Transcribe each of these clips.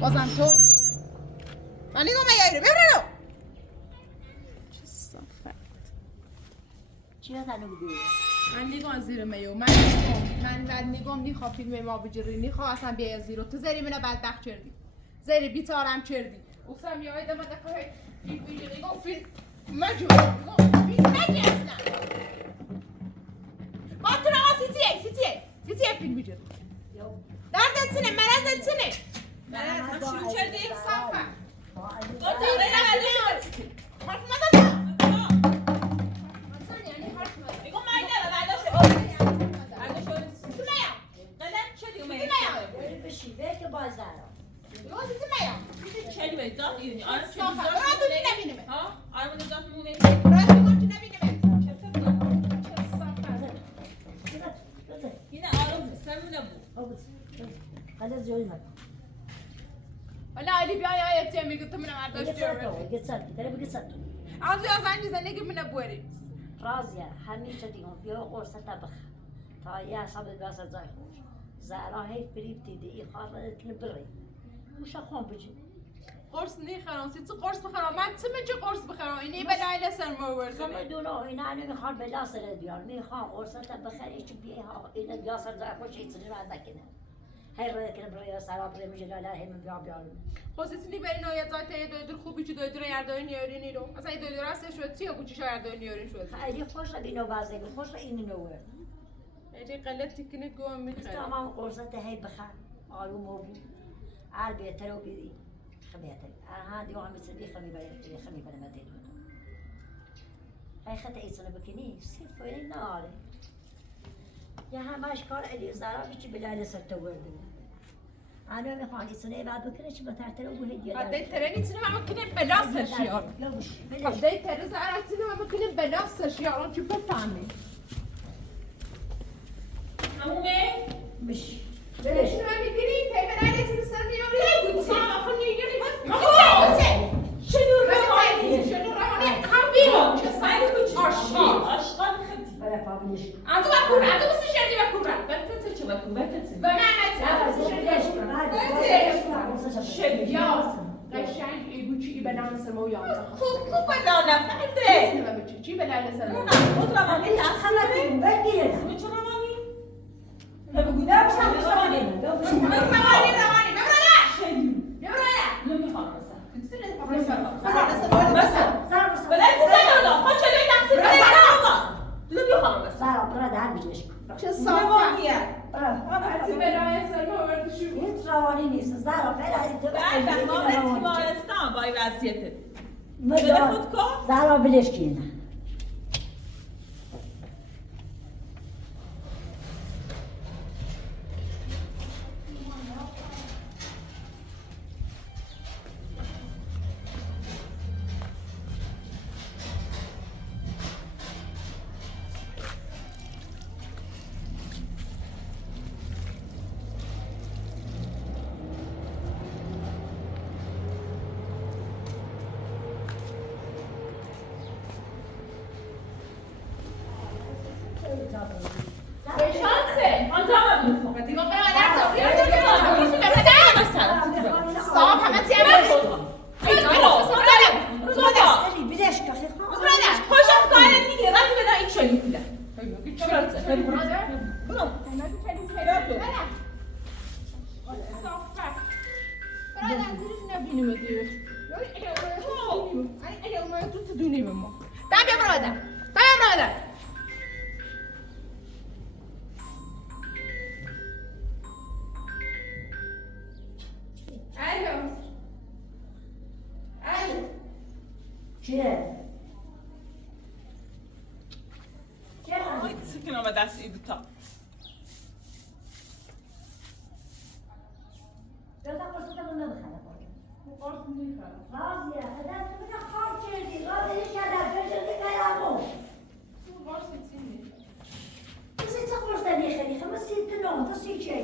بازم تو من نگاه میایره ببرو چه صافت چی هستن بودی؟ من نگاه زیر میو من بعد نگاه نیخوا فیلم ما بجری نیخوا اصلا بیا زیرو تو زری منو بدبخت کردی زری بیتارم کردی اصلا میایده من دفعه فیلم بجری نگاه فیلم مجور فیلم مجی اصلا با تو نگاه سیتیه فیلم بجری دردت سنه مرزت سنه مرز شروع کردی صافه گفت حرف مزن میگم مایده برداشت سمیا غلط شدی سمیا بشی به که باز دارم میگم سمیا چلی بیزاد اینی آره چلی صافه بیزاد را تو نبینیم ها آره من داشت مونه را تو نبینیم یine آره سمونه بود هذا زوج ما ولی علی بیا یا یه میگه تو منو برداشت قصت ترى بقصت از یا زنی زندگی منو بوری رازية هميشة ديهم بيو قرصة طبخ طايا صاب الباس زاي خوش زارا هي فريبتي دي خاطر تنبري وش اخوان بجي قرص نیخرم سی تو قرص بخرم من تو چه قرص بخرم اینی به لایل سر مورد خم دونو اینا انا میخوان بلا سر بیار میخوان قرصة طبخ ایش بيها اینا بیاسر زاي خوش يتصير بعد كده هاي رأيك انا بريا سارا بري مجلالا هي من بیار خواستی بری نهایت زایت یه دو خوبی چه دو یردای نیاری نیرو اصلا یه دو راست شد چی و چه یردای نیاری شد خیلی خوش بینو بازه خوش این نوور ایدی قلتی کنه گم میخواد تمام قرصة هي بخا قالوا موبو عال بيترو بيدي خبيتر ها دي وعم يصير خمي بلا ما تدري هاي خطأ يصير بكني سيف وين نار يا هماش كار اللي زارا بيجي بلا لسر توردي أنا مخاني سنة بعد بكرة شو بتعترف وهدي قدای ترنی تنم هم کنه بلاسش یارم قدای ترز عرق تنم هم کنه بلاسش یارم چی بفهمی همومه مش بلش رو میگیری پیمن علی تن سر میاری بودی آخه نیاری شنو روانی هم بیرون چه سعی کنی آشقان خدی ولا فاهمنيش عدو بکن عدو بس شدی بکن بتت چه بکن بتت به من قشنگ ایگو چی بلان سرمو یا خوب بدانم بده چی بلان سرمو خود روانی خلاتي بقي اسمه چه روانی؟ لا مش رواني روانی ببرلا شدی ببرلا نمیخوام بسن زار بلد زنالا خود چه دوی تقصیر بسن نمیخوام بسن زار برا ده بيجيش چه صافه روانیه وقتی بلان سرمو ورد شو هیچ روانی نیست زارا برای تو بعد ما به تیمارستان با این وضعیتت بده مدار خود کن زارا بلش کینه شانسه آنجا هم میخوام دیگه صاحب همه جونی به ما دم بیا برو بدم دم بدم الو الو چیه؟ آی سکن آمد دست ای دوتا یادم قرصتمون نمیخواد قرص میخرم راضیه خدا تو بگه خواب کردی راضیه شده بجردی قیامو قرص چی میخرم کسی چه قرص نمیخری خمه سیت نام تا سی چه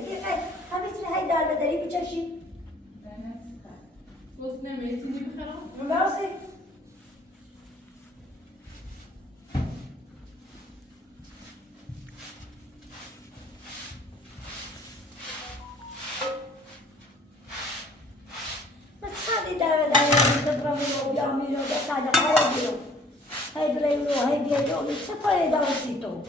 همه چیز هی در بداری بچشی قرص نمیتونی میخرم راضی هاي بريلو هاي بيلو متسقى دارسيتو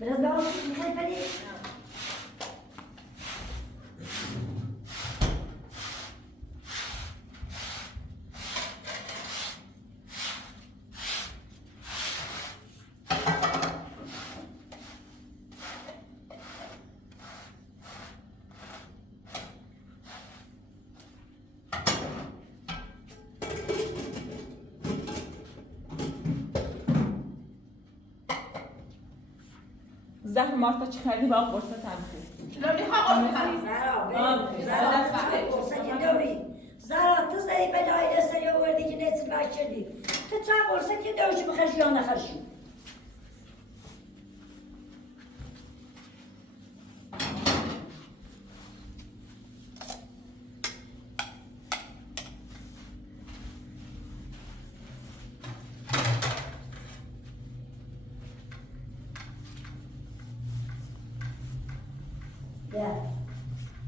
بس دارس مخي فدي زهر مارتا چی کردی با قرص تنخی لا میخوام قرص بخرم زارا تزدی بلای دستری آوردی که نصف باش شدی تو چه قرصه که دوشی بخرشی یا نخرشی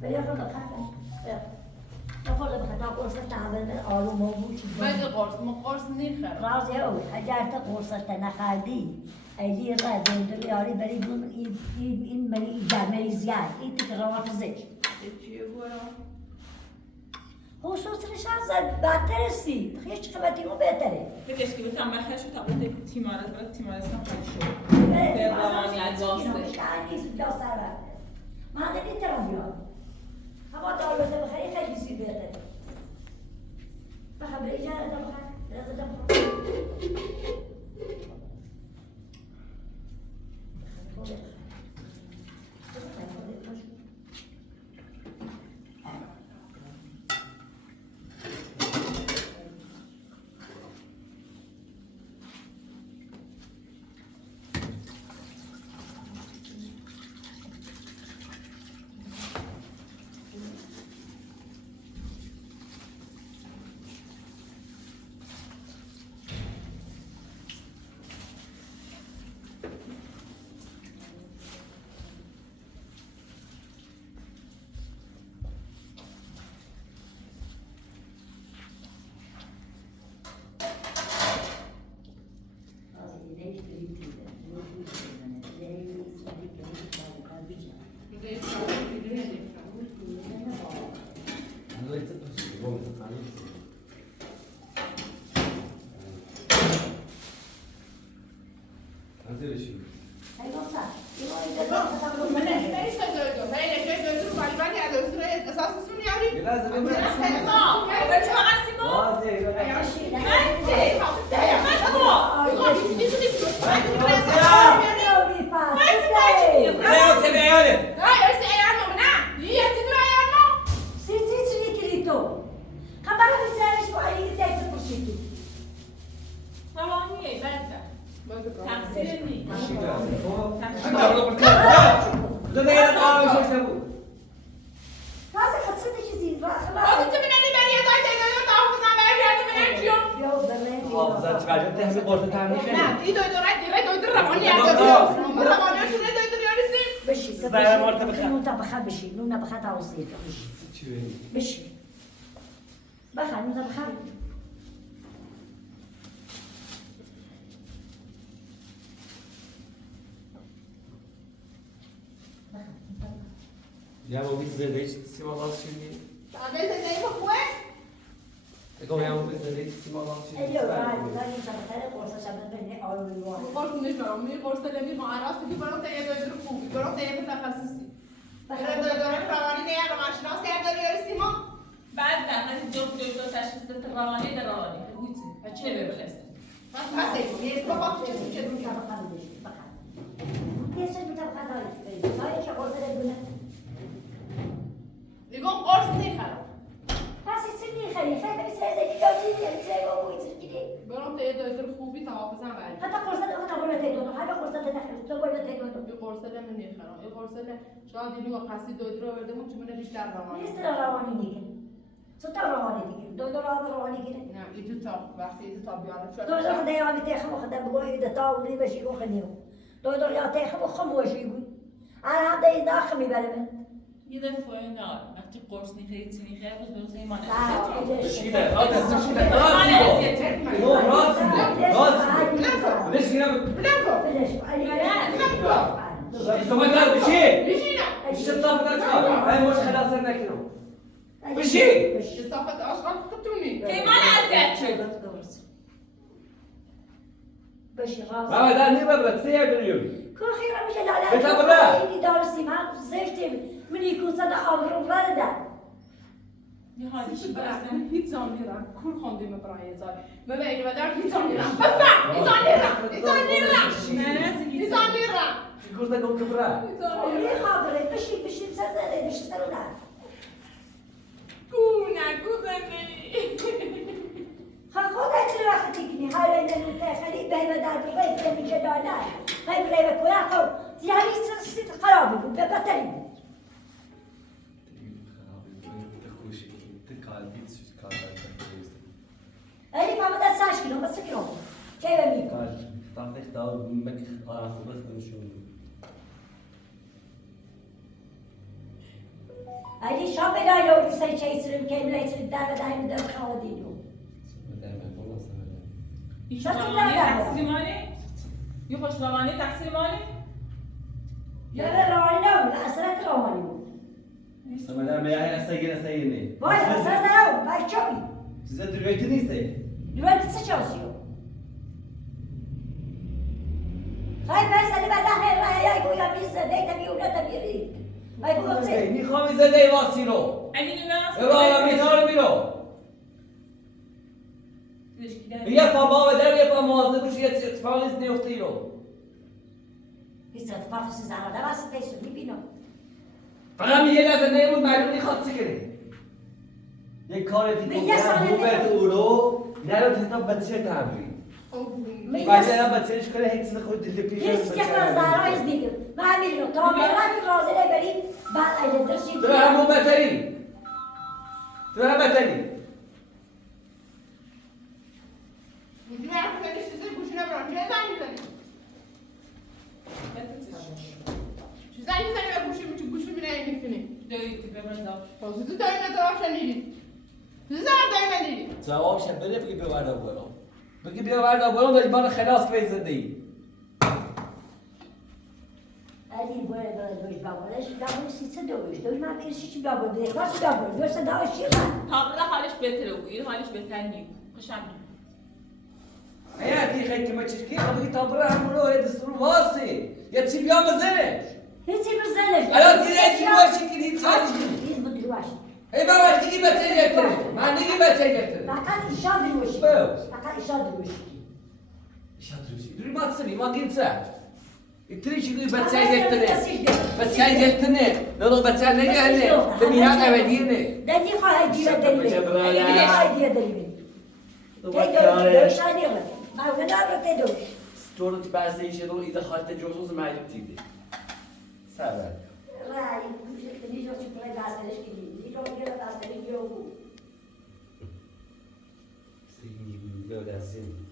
ولی خود بخرم نخورد بخرم تا قرص تعبیر آروم و بوچی باید قرص نمیخرم راضی او اگر تا قرص نخردی ایدی را دندر یاری بری بون این بری جمعی زیاد این تکرارات زش چیه برو خصوص نشان بدتر استی هیچ قیمتی اون بهتره بگش که بتم مخش و تابلت تیمارستان خیلی شد بله ما نمیتونم بیام اما دولت بخری خیلی سی بهتره بخیر ایجاد بخیر بشی نون نبخت عوضی بشی بخر نون نبخت Ja, maar wie is de rechts iemand als jullie? تعمل زي ما اخوات Ik kom jou met de rechts iemand als jullie. اليوم هاي شبكة قرصة شبكة بني أول الواحد. قرص مش برامي قرص لمي مع راسي دي برام تانية دكتور خوبي برام تانية متخصصي دكتور روانی نه روانشناس یا داری سیما بعد وقتی دکتر تشخیص داد روانی در روانی گویی چه ببلست بس یه بابا چه شبكة بدش فقط. يا شبكة فقط هاي شو قرصة بدنا. میگم قرص نمیخرم بس السني خلي خلي بس هذا الكاوي اللي زي ما هو يسكتي. برام تانية دکتر خوبی تحافظم ولی حتى قرصة حتى ولا تيجون حتى قرصة تدخل ولا تيجون. یه قرص نمیخرم یه قرص شاید اینو قصدی دکتر آورده بود چون من بیشتر روانی يستر رواني نيكن. ستة رواني نيكن. دكتور هذا رواني كده. نه ایدو تا وقتی ایدو تا بیارم دكتور خدا يا عمي تاخم وخدا بقول إذا طاولي باش يكون خنيو. دكتور يا تاخم وخم واش يقول. أنا هذا يداخم يبلمن. یه دفعه نه وقتی قرص نیخرید سینی خیر بود برو ایمان Beschikte, altijd beschikte. Beschikte. بلنکو شما کار بشی. میشینم چه صاحب داشت؟ ای مش خلاص نکنم. بشی. صافت آشغال خطونی ایمان اذیت شد باش غاز. بابا در نمیبرد سیاه داریم. كل خير مش لا لا. بتلعب ولا؟ إني دار السماء زيجتي من يكون صدق أمر ولا یه حالیش هیچ برسن هیچ زانیرم کور خوندیم برای زای ببین و در هیچ زانیرم بفا هیچ زانیرم هیچ زانیرم گفته گم کبرا. ليه خابرة بشي مسدرة بشي سرونا. گونه گونه خذ أنت الوقت تكني هاي لين خلي بهي بدار بغيت من جدالات هاي بغيت كلاكو يعني ست قرابة ببطلين. أنا ما بدي أساعد كلهم بس كلهم كيف أمين. تعطيك داو بمك خبرت من شو. أنا شاب لا لو بيصير شيء يصير كيف لا يصير الدار بدايم بدأ بخوادينه. هیچ روانی تقصیر مالی؟ یه خوش روانی تقصیر مالی؟ لا رواني لا أسرت رواني. سمعنا ما يعني أستيقظ. باي أسرت رواني باي شوبي. Size dürüyeti neyse. دلوقتي لسه çalışıyor. هاي بس اللي بدها هاي يقول يا بيس ده تبي ولا تبي. هاي بقول تصير. میخوام زنده واسیلو. اینی نمی‌دونست ابراهیم میتار میرو. یه پا با در یه پا موازنه بوش یه اتفاقی نیفته رو. بس اتفاق سيزارة لا بس تيسو بيبينو. فقط یه لحظه نمود معلومی خواد سکنه. یک کار دیگه بوبت او رو نرو تا بچه تمرین. بعد نه بچهش کنه هیچ چیز خود دل پیش. هیچ که زارا از دیگه. ما میریم تو میرم رازله بریم بعد ایده درسی. تو همون بهتری. تو هم بهتری. میدونی حرف کنی چیزی گوشی نبرم چه زنگ میزنی چه زنگ میزنی و گوشی میچه گوشی میره این میکنی دویدی ببرد تو داری نتواب شنیدی زنگ داری من دیدی جوابش بده بگی ببرد برام. بگی ببرد برام داری من خلاص به زندگی. علی باید دوش باورش داوری سیست دوش ما بیرشی چی باور دیگه خواست باور دوش داوری شیران. قبل حالش بهتره و این حالش بهتر نیم خوشم حياتي خيك ما تشكي ابغي تبرع عملو هذا الدستور واصي يا تسيب يا مزنش هیچی بزنش. انا تيجي واش كذي تصادق هیچ بدلواش. اي ما واش تجي بتسجل ما نيجي بتسجل فقط ایشان دلوشی. بله. فقط ایشان دلوشی. شاطرشي دري ما تصني ما قلت ساعه تريش يقول بتسجلتني لو بتسجل هنا دنيا ابدينه دنی خواهی دیگه دلیل. جبران. خواهی دیگه دلیل. دوش هایی دیگه. ما ندارم رو دوش. ستورت بعضی شدو ایده خاطر جوزوز معلوم تیده سبب رای نیجا چی پلی دستش کردی. نیجا میگه دستش گیرو. سیگی بیو دستیم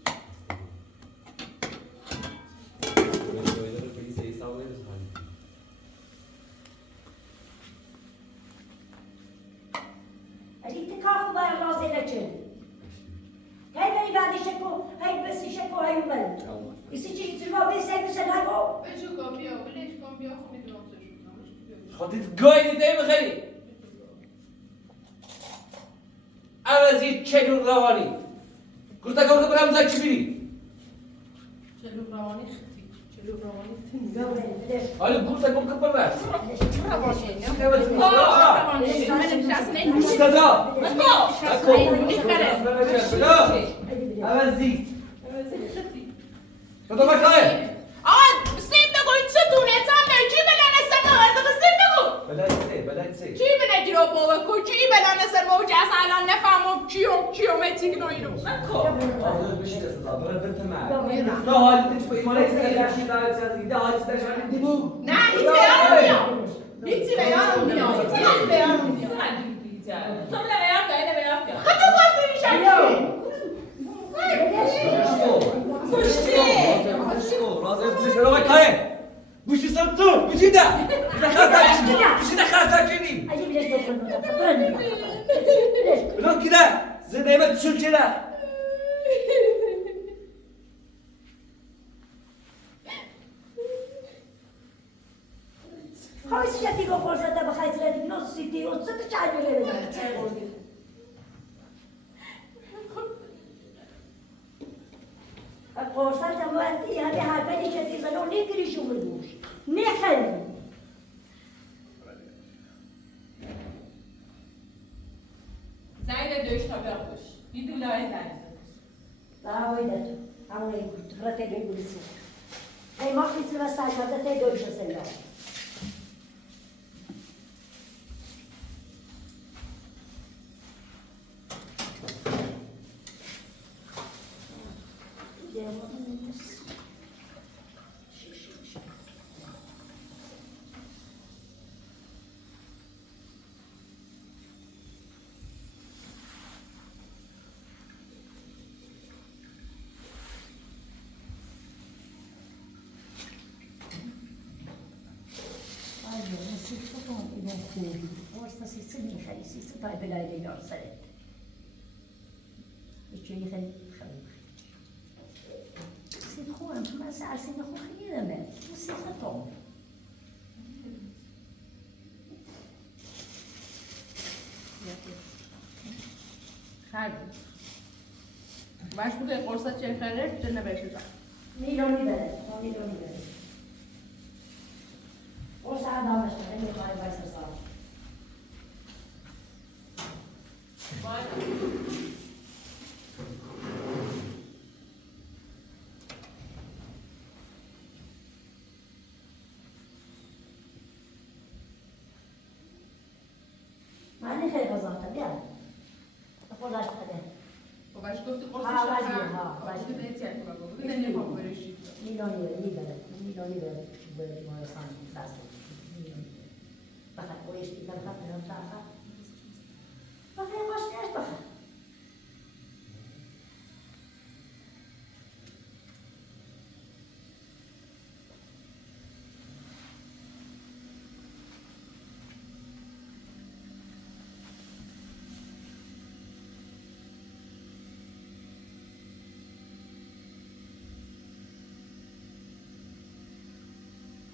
علی تکاهو باید رازی نچه. هی بری بعدش کو هی بسیش کو هی بری. کسی چیزی تو ما بیسی بیسی نگو. بشو کن بیا بلش کن بیا خب میدونم چه شد خودت گاهی دیده بخری عوضی چلو روانی گرتا گفت برام زاکی بیری چلو روانی خطی چلو روانی بیا بریم بدش حالا گرتا گفت برام استادا عوضی خدا بخیر سیم بگو این چطونه تام چی بلن سر موارد سیم بگو بلد سه چی بلن گیرو بابا کو چی بلن سر موجه الان نفهمم کیومتریک نو اینو آدم بشید استادا برای بنت من نه حالی تو ایمانه چیزی داره چیزی ده حالی درش من دیبو نه هیچ بیانم میام هیچی بیانم میام هیچی بیانم میام تو بله بیار که اینه بیار که خدا وقتی میشه بوشی سم تو بوشی ده بوشی ده خسته کنی اگه بیش بکنم بریم بلون کی ده زنده ایمت شو چه ده خواهیش شدی گو فرصت بخواهی سردی نوسیدی و چه چه بدیم فرصت موندی همه حرفی که تیزنو نگریشو بردوش نخلی زنگ دوش تا بیاردش یه دوله های زنگ دعوی دادو همون این تفرت دوی بلیسی ای ما خیلی و سعیده تی دویش سیاه Forse si micheli, si fai pelare dei dorsali. E c'è i خلي سي خوان ما ساعة سي نخو خيرا مات وسي خطوم خرد باش بگه قرصت چه خرد جنه بشه میلونی بره و ساعة دامش خیلی خواهی بایست سال معنی خیلی بزرگتر بیاد خودش بده و باش گفتی قرصت ها، چه باش خرد بگو، ها، باش بگو بگو. دیتی اکی بگو بگو نمیخوام برشید میلونی بره به بیمارستان دست فقط بایستی که فقط برم فقط باش نیست فقط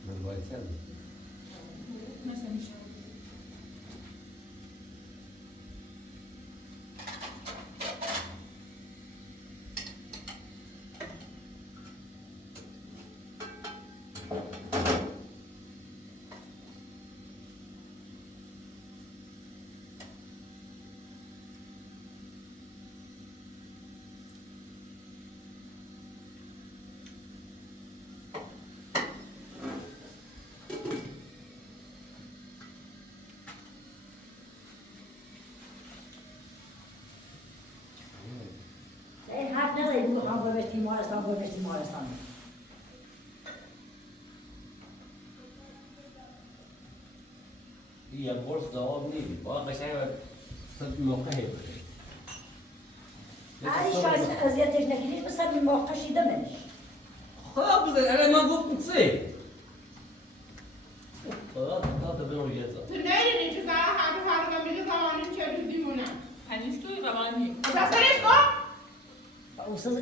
من باید سر مثل میشه این حق نداری بگو خواهم باید بیمارستان یه قرص جواب نیست با قشنگ صد موقع هست هر شاید اذیتش نگیری بسر این موقع شیدمش خدا بزن انا ما گفتم سه خدا تا برو یه تو نمیدونی چه زمان هر میگه زمانی چه روزی مونه هنوز توی روانی دسترش کن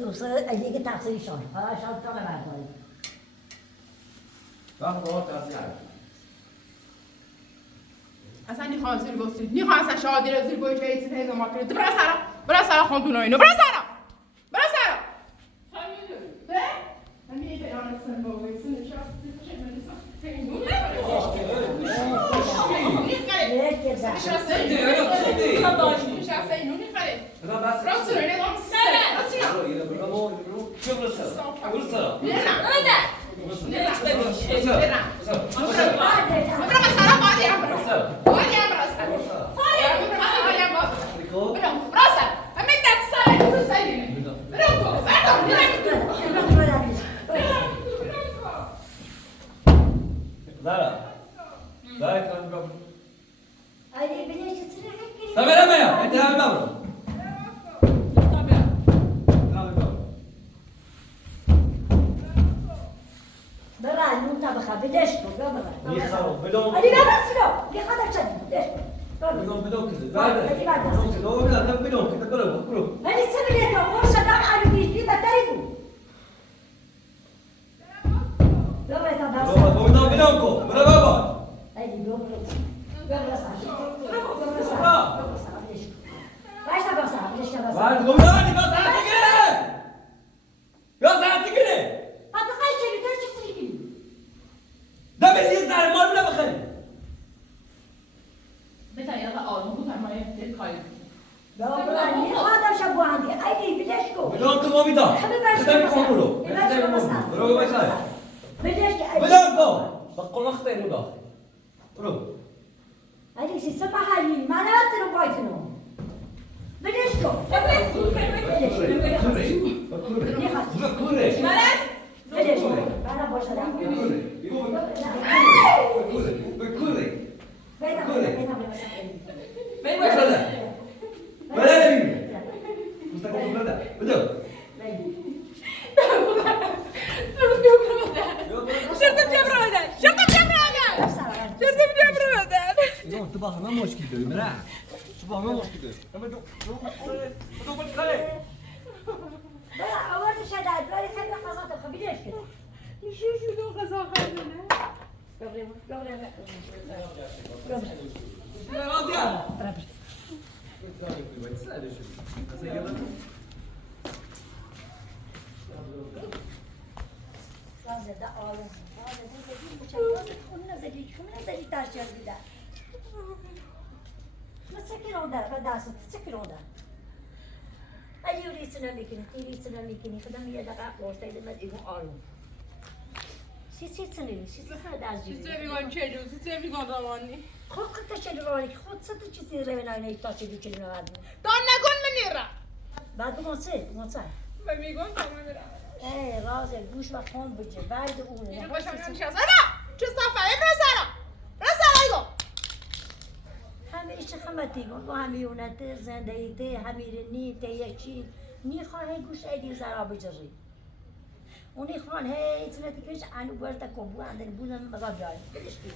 استاد اگه تفسیرشان حالا شاید تا نبرد وقت با تفسیر اصلا نیخوان زیر گفتید نیخوان اصلا شادی رو زیر گوی جاییزید هیزو ما کنید برا سرا خوندون و اینو برا سرا به؟ من یه بیان اصلا با ویسون شاستی چه منیسان تینون Zara kan bro. Ali beni getirir hep Sabera mı ya? Etrafı bro. برا المنطبخة بدش برا يخرب بدون اللي لا نسلو اللي خذ شد بدش بدون كذا بدون كذا برو هذه السبلية فرصة دام على بيجي بتريبو لا ما يتبع بدونكو برا بابا هذه بيوم يلا صار ليش تبغى صار ليش تبغى صار بعد قومي بس هاتي كده بس هاتي كده أتقال شيء تشتري ده باليد على المال ولا بخلي بتاع يلا آروم بود ما یه کاری لا والله هذا شبو عندي أيدي بدشكو بدونكو قومي ده ده بيقوموا برو بس بدشكو بدونكو بقول اختي مضاف برو هذه سمع هاي ما ناتنا بايتنو بدشكو بدشكو أنا بوشة طبعا ما مشكلة مرا طبعا ما مشكلة لا أول شداد ولا كان قصته خبيرش كده شو دو غذا خردونه سیستم میگن چه جو سیستم میگن روانی خود تشکر روانی خود ست چیزی روانی تاشو چیزی روانی دار نکن منیرا بعد موسى و میگن تمام میرم ايه رازق گوش و خون بجه بعد اون اینو باشم نمیشه سارا چه صفحه برو سارا ایگو همه ایش خمتی گو همیونت زندگی همیرنی تیچی نیخواه گوش ایدی زرا بجری اونی خوان هی تنتی کش انو برتا کبو اندن بودن مزا بیاری بدش کنی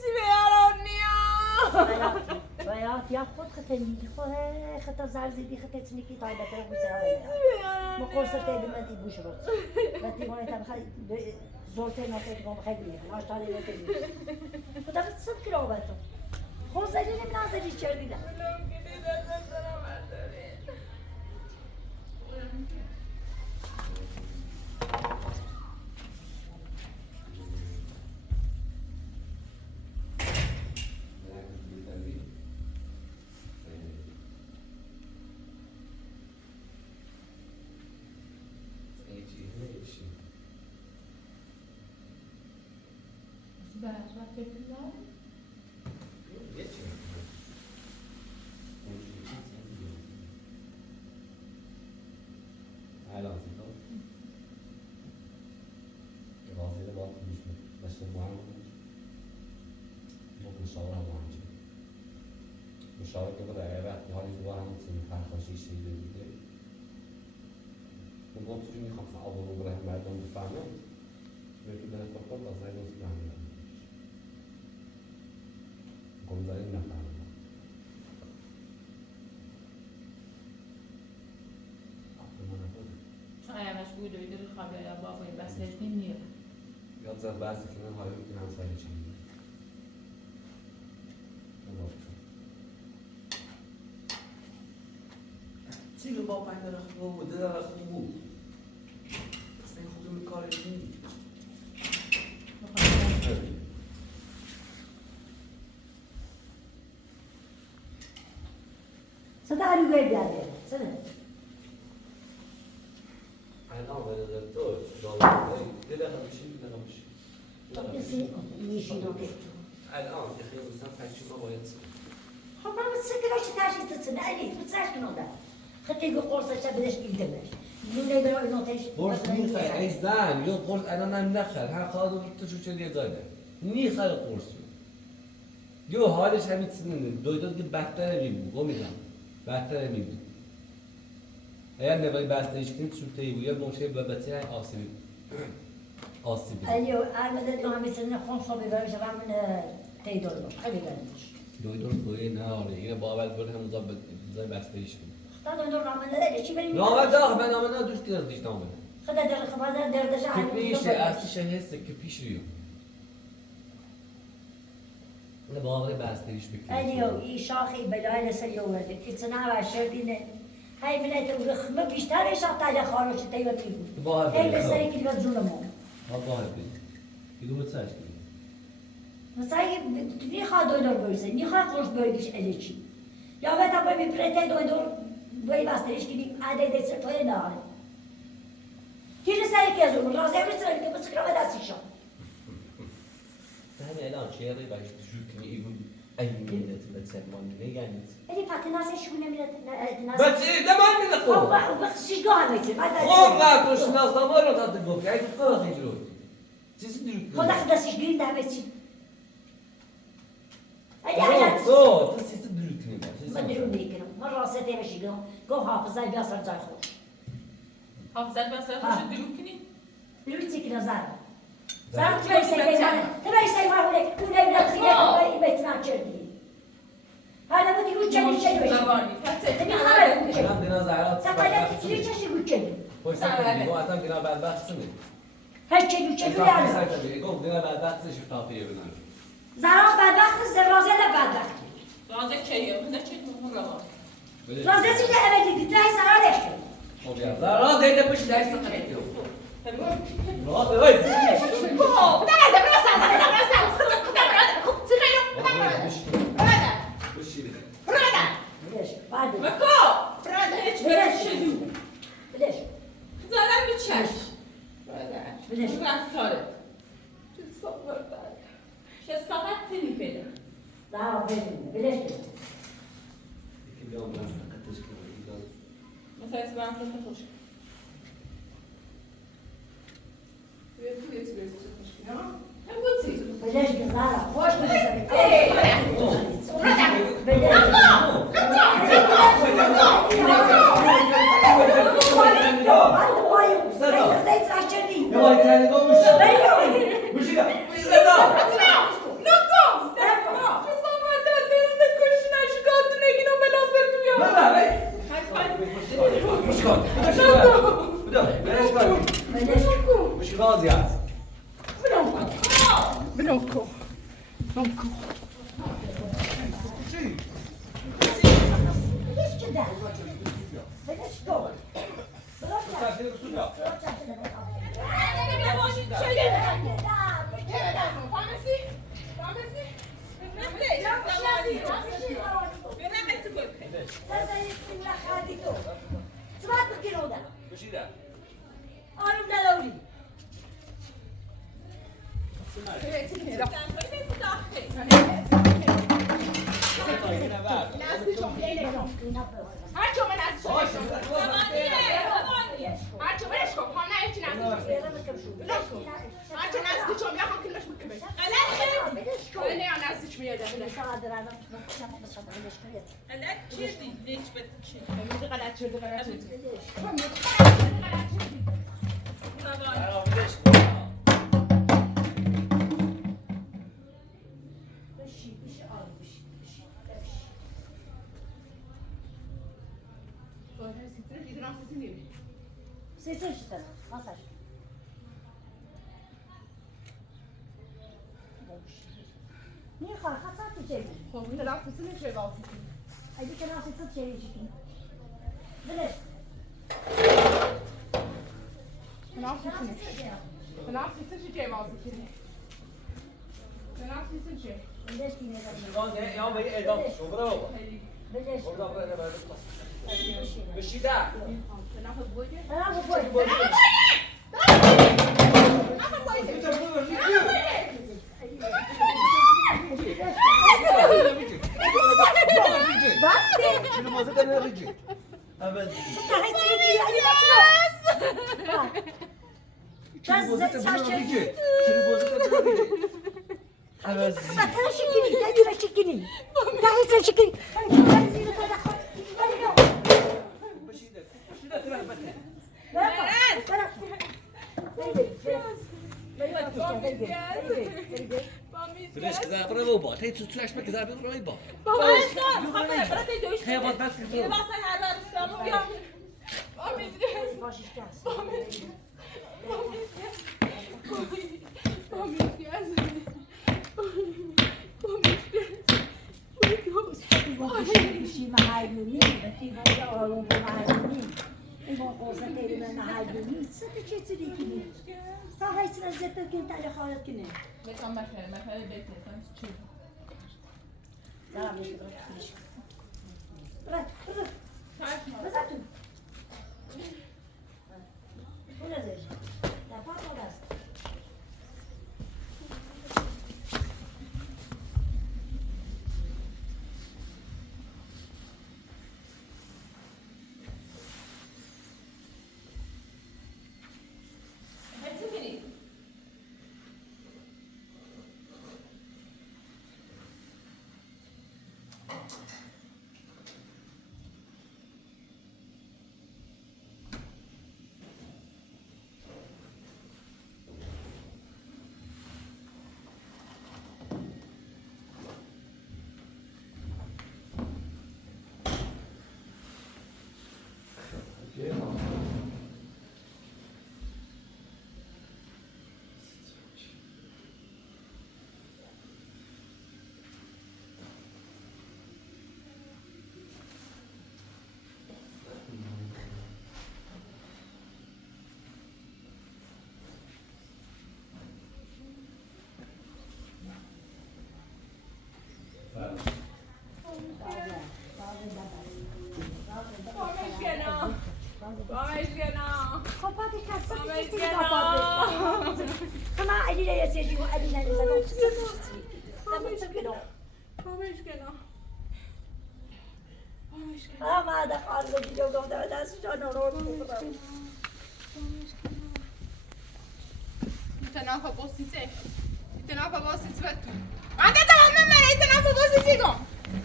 چی بیارم نیا باید یا خود خطنی خطا زرزیدی خطا تنیکی تایده تر بزرگ ما قرصه تیدی من تی بوش رو وقتی ما ایتام خیلی زورته نکرد ما خیلی ناش تاری نکردی خدا صد کیلو باتو خود زدی نمی‌نازدی چردی نه مشاهده که برای وقتی حالی تو هم میتونی فرخاشی شیده دیگه من با توی میخوام سعادت رو برای مردم بفهمم بهتو دارم بکنم باز نگوز بهمیم گمزاری نفهمم چون ایمش بوده بیده رو خوابه یا بابایی بس لجنی میره یاد زد بحث کنم حالا میتونم سر چی چی رو با پنج داره خوب بود داره خوب بود اصلا این خودم کارش نیست صدا علی باید بیاده صدا الان به تو داره دیگه بشین الان یه خیلی بستم پنچی ما باید خب من سکرش ترشید تسنه علی تو سرش کنونده خطی گو قرصش بدش بیلدمش نونه برای نوتش قرص میخوای ای زن یا قرص الان هم نخر هر خواهد تو شو چه داده میخوای قرص یا حالش همین چیزی دویداد که بدتر میبود میگم بدتر میبود اگر نوای بستهش کنید سوتهی بود یا موشه ببته آسیبی علی آمده دو همین سنه خون صبح برش و من تیدور رو خیلی گندش دویداد توی نه آره اینه باول برد هم زای بستهش کنید خدا دور رامنده داره چی بریم نامه داغ من نامه دوست دیدش نامه خدا در خبر دردش که پیشه اصلیش هسته که پیش ریو نه باقی بستهش بکنید علیو ای شاخی بلای لسری آورده که سنا و شردینه هی منت و رخمه بیشتر شاخ تاج خارج تیو تیو هی لسری که بزنم ها باید بید کدوم سرش کنید مثلا نیخواد دویدور بریسه نیخواد قرص بریدش الیچی یا بتا باید میپرته دویدور باید بستریش کنیم عده دست توی ناره کی لسری که زون رازه بسرد که بسکرا به دستی شد همه الان چه یادی باید شروع کنی ای بود ای میلیت بسر ما نگنید الی پاتیناسه شونه میاد بچه دمان میده خوب خب بخشش گاه میشه خوب قد روش ناستما رو تا تگفت ای تو خدا خیلی رو چیزی درود خدا دستش گرین ده بچی الی کنی عجب تو چیزی درود کنی من درود میکنم من راسته بشی گم گو حافظه بیاسر جای خود حافظت بسر خوش دلو کنی درود چیکن زار زار تو بیسی بیمان تو بیسی ما هوله تو نمیدونی که بیتنا چردی هذا بدي يقول جلي جلي روانی پس تبي خبر من دینا زهرات سقالات تري چش يقول جلي پشت سر دیگه اتم دینا بدبخت سنی هر چی چه بیار گفت دینا بدبخت سش تاپیه بنن زارا بدبخت زرازه لا بدبخت رازه کیه من چه تو روان رازه چی که ابدی دیتای زارا لش خب یا زهرات دیده پشت درس قرید رو راه وای خب نه ليش بعد مکو هیچ برش شدو ليش زدن به چش ليش رفتاره چه صبر دار چه ساعت تنی پیدا لا ليش یکی بیام من قطعش کنم مثلا اسمم تو خوش هم بودی ليش زارا خوش بسري يا باي تاني قوم مش كده مش كده مش راضي بلوكو ليش كده ليش دور میخواد خاصا تو چه خب تنفسی نمیشه بازی کنی. اگه کنار تو چه میشی بله تنفسی چه بازی کنی. تنفسی چه؟ بلش کنه شما نه یا به اعدام شو برو بلش برو برو بشیده تنفس بوده. انا بقول شنو موزه داره رجی ابد شنو موزه داره رجی شنو موزه داره رجی ابد بشیده بشیده ترى بده بلاش كذا برا بابا تي تسلاش ما كذا برا بابا خيبات بس كذا بكم مثلا بيت مثلا شو تنافى بوسيسه تنافى بوسيسه بتو انت تمام ما تنافى بوسيسه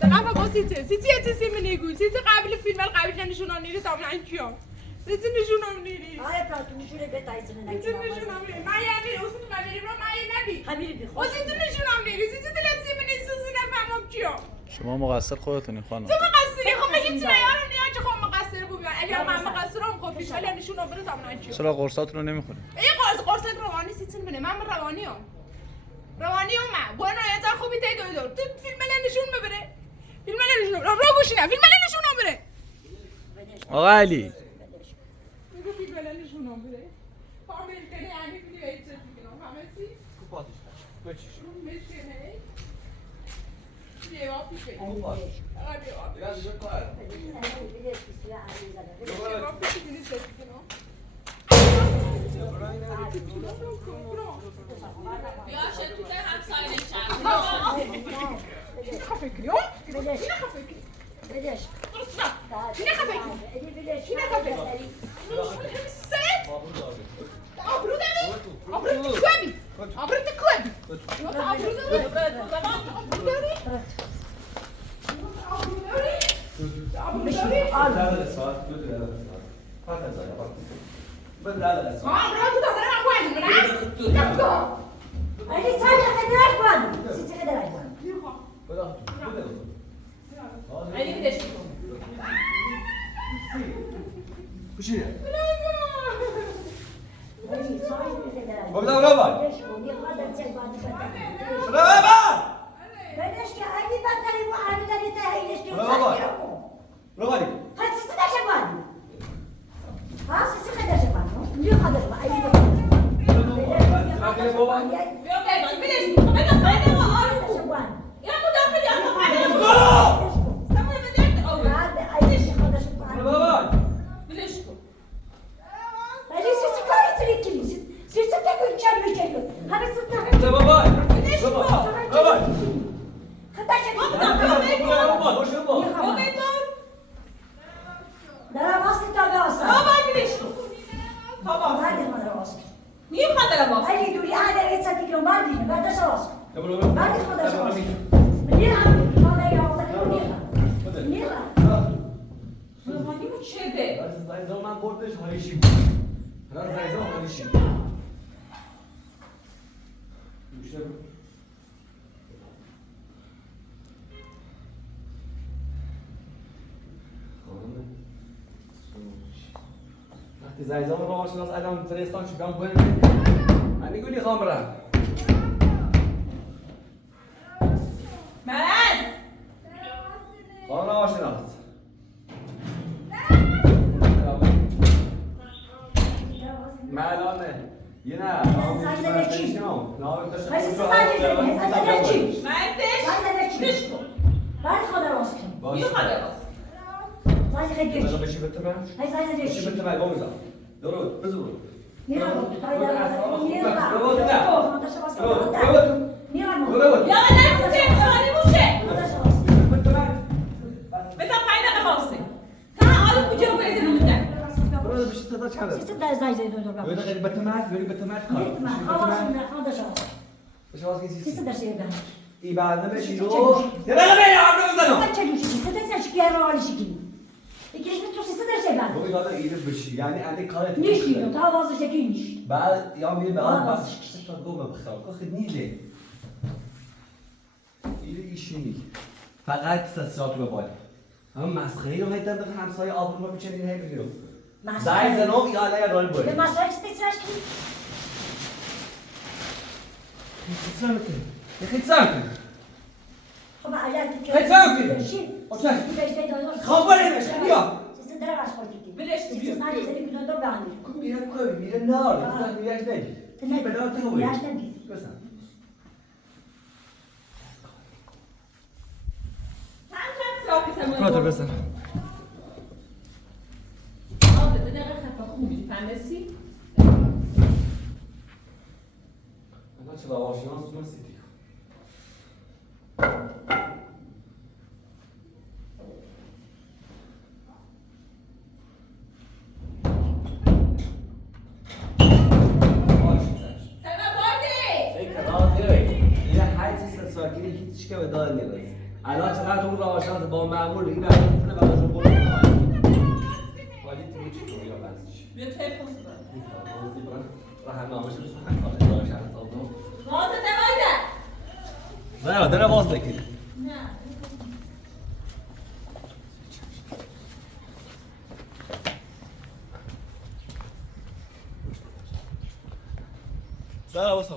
تنافى بوسيسه سيتي سي من يقول سيتي قبل الفيلم قبل نشونا نيري طبعا نشوف سيتي نشونا نيري هاي براتو نشونا بتاعتنا سيتي نشونا ما يعني اصلا ما نيري ما نبي حبيبي وسيتي نشونا نيري سيتي تلاتي من يسوس نفهمك چیو شما مقصر خودتونی خانم. تو مقصری خب میگی تو یارو نیا چه خب مقصر بود اگر من مقصرم خب فیش ولی نشون بده طبعا چیو چرا قرصاتون رو نمیخورید؟ این قرص روانی سیتن بنه من روانیام من بونا یا تا خوبی تی دو تو فیلم نشون ببره فیلم نشون ببره رو گوشینم فیلم نشون ببره آقا علی میگه فیلم نشون ببره فامیل کنه یعنی میگه ایت میگم فهمیدی کوپاتش بچش میشه یه وقتی که کوپاش یا جو کار يا شتو ده هم سايلنت شات عيني بديش بشير بابا برافو برافو بدتری با علی داری تهیلش که برو بابا. برو بالی. خیلی سیسی داشته بانی ها سیسی خیلی داشته بانی نیو خواهده با علی داشته بابا. بیا بگی بلش کن بگم خیلی ما آروم کن یا مداخلی اصلا خیلی سمونه به درد آوری برو بابا. بلش کن برو بابا. بابا. بابا بلش کن بابا نیو خاطر باز برو برو. بابا نیو چه زایزا من بردش حالیشی بود. زایزا حالیشی بود. گوشه برو. وقتی زایزا رو روانشناس الان فرستان شدم باید من میگونی خوام برم. مرز خوام روانشناس. مالانه یه نه مردش بلش کن نیو خاطر باز بشی به تمام بشی به تمام گم میزم درود بزرگ یا دست چه خالی موشه بذار پایین نماسه تا آروم کجا رو بریزه نمیدن برو بشی صدا چنده بده غیر به تمام بری به تمام بشی واس کسی ای بعد بشی رو یه دقیقه بزنم روی داده ایده بشی یعنی اگه کارت بعد یا میره بعد بس تا گم بخوام که خود نیله ایده ایشونی فقط سسات رو بالا هم مسخره رو هیتن به همسایه آبرو رو بچنین هم میگیرم زای زنم یا علی رول بود خیلی سرکن خبر نمیشه بیا بلش کن کن میره کوی میره نار انسان میره نگی کی به نار تو بسن پراتر بسن آزه بده خفه خوبی فهمیسی انا چه روانشناس تو سیتی هیچ که به داد نیست. الان چقدر اون روانشناس با معمول این الان میتونه براشون برد کنه. ولی تو چی تو یا بسش. بیا تلفن برو. راحت نامش رو سخن کنه روانشناس آدم. واسه نمایده. نه داره واس نکنی. نه. سلام واسم.